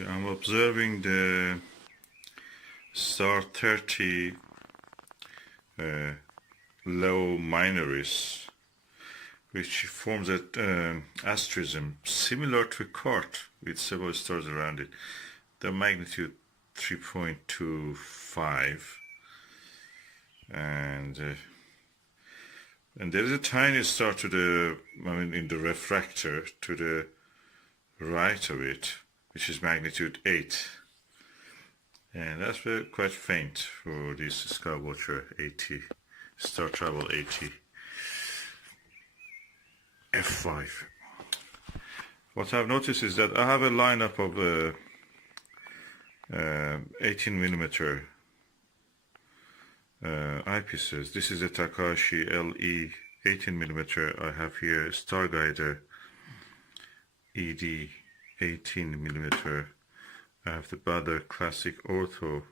Okay, I'm observing the star 30 low minoris, which forms an asterism similar to a cart with several stars around it. The magnitude 3.25, and there is a tiny star to the, in the refractor to the right of it, which is magnitude 8, and that's quite faint for this Skywatcher 80, Star Travel 80 F5. What I've noticed is that I have a lineup of 18mm eyepieces. This is a Takahashi LE 18mm. I have here Starguider ED 18mm. I have the Baader Classic Ortho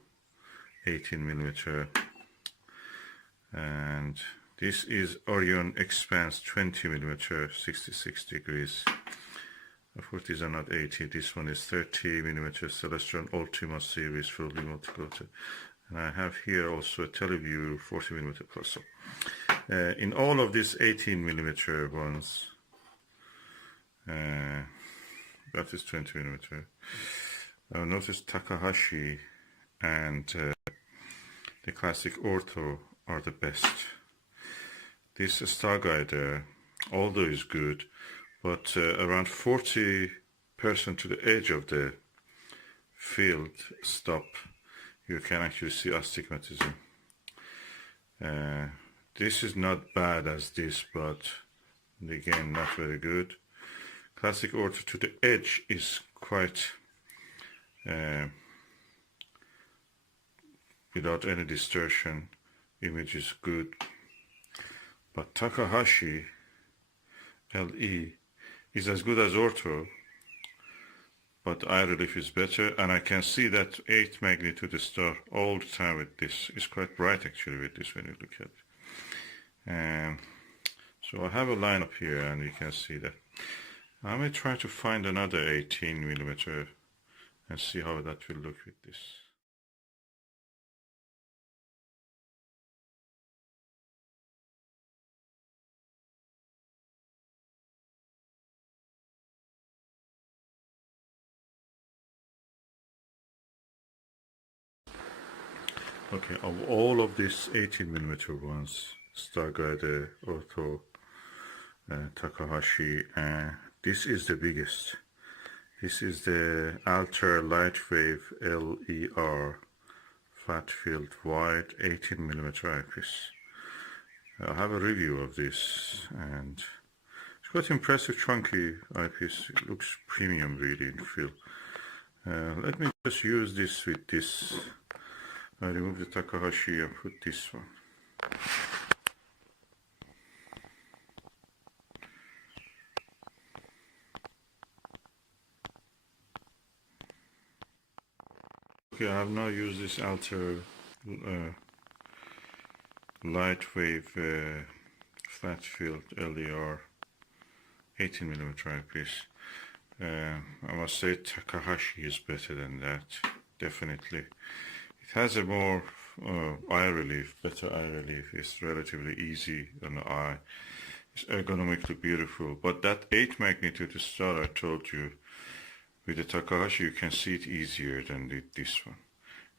18mm, and this is Orion Expanse 20mm 66 degrees. Of course these are not 80. This one is 30mm Celestron Ultima series fully multi-coated, and I have here also a Teleview 40mm plus. In all of these 18mm ones, that is 20mm. I noticed Takahashi and the Classic Ortho are the best. This Starguider, although is good, but around 40% to the edge of the field stop, you can actually see astigmatism. This is not bad as this, but again not very good. Classic Ortho to the edge is quite without any distortion. Image is good, but Takahashi LE is as good as Ortho, but eye relief is better, and I can see that 8 magnitude star all the time with this. It's quite bright actually with this when you look at it. So I have a lineup here, and you can see that. I may try to find another 18mm and see how that will look with this. Okay, of all of these 18mm ones, Starguider, Ortho, Takahashi, this is the biggest. This is the Altair Lightwave LER Flatfield wide 18mm eyepiece. I have a review of this, and it's quite impressive, chunky eyepiece. It looks premium really in feel. Let me just use this with this. I remove the Takahashi and put this one. Okay, I have now used this Altair Lightwave Flatfield LER 18mm eyepiece. I must say Takahashi is better than that, definitely. It has a more eye relief, better eye relief. It's relatively easy on the eye. It's ergonomically beautiful. But that 8 magnitude star I told you, with the Takahashi you can see it easier than with this one.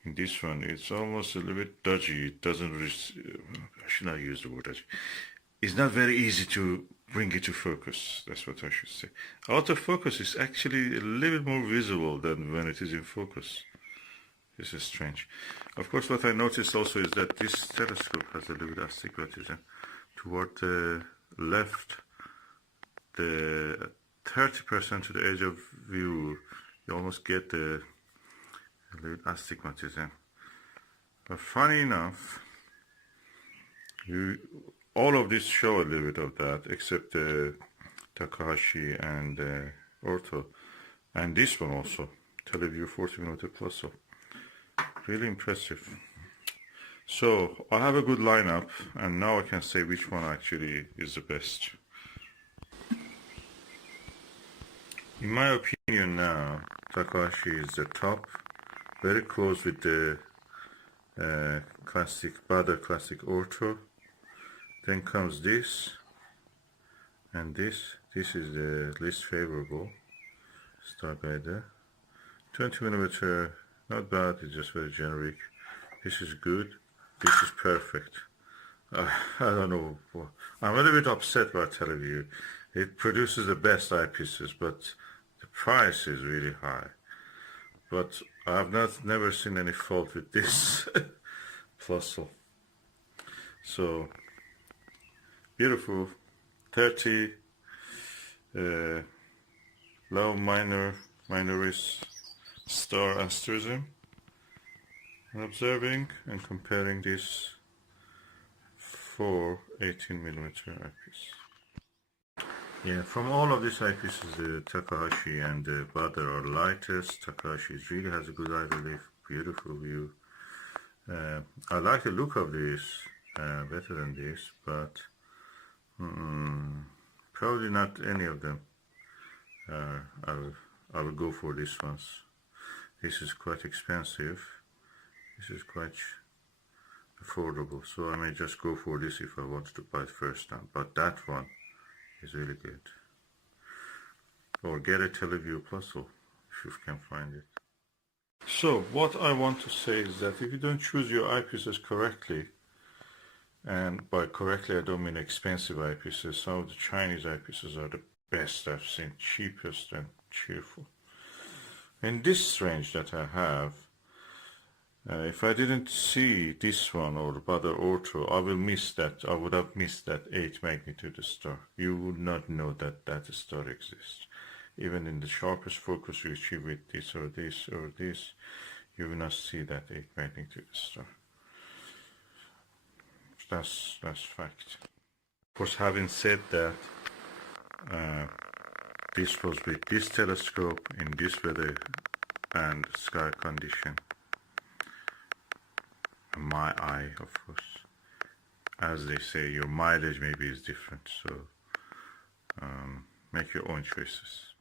In this one it's almost a little bit dodgy. It doesn't I should not use the word dodgy. It's not very easy to bring it to focus. That's what I should say. Out of focus is actually a little bit more visible than when it is in focus. This is strange. Of course, what I noticed also is that this telescope has a little bit of astigmatism. Toward the left, the 30% to the edge of view, you almost get a little astigmatism. But funny enough, all of this show a little bit of that, except the Takahashi and Ortho, and this one also, Teleview 40mm plus. So really impressive. So I have a good lineup, and now I can say which one actually is the best. In my opinion now, Takahashi is the top, very close with the Baader Classic Ortho. Then comes this, and this is the least favorable, Starguider. 20mm, not bad, it's just very generic. This is good, this is perfect. I don't know, I'm a little bit upset about telling you. It produces the best eyepieces, but the price is really high. But I've never seen any fault with this Plusle. So beautiful, 30 low minoris star asterism. And observing and comparing this for 18mm eyepiece. Yeah, from all of these eyepieces, the Takahashi and the Baader are lightest. Takahashi really has a good eye relief, beautiful view. I like the look of this better than this, but probably not any of them. I will go for this one. This is quite expensive. This is quite affordable, so I may just go for this if I wanted to buy it first time. But that one is really good. Or get a Teleview Plusle if you can find it. So what I want to say is that if you don't choose your eyepieces correctly, and by correctly I don't mean expensive eyepieces, some of the Chinese eyepieces are the best I've seen, cheapest and cheerful. In this range that I have, if I didn't see this one or the Baader Ortho, I will miss that. I would have missed that 8 magnitude star. You would not know that that star exists. Even in the sharpest focus you achieve with this or this or this, you will not see that 8 magnitude star. That's fact. Of course, having said that, this was with this telescope in this weather and sky condition. My eye, of course, as they say, your mileage maybe is different, so make your own choices.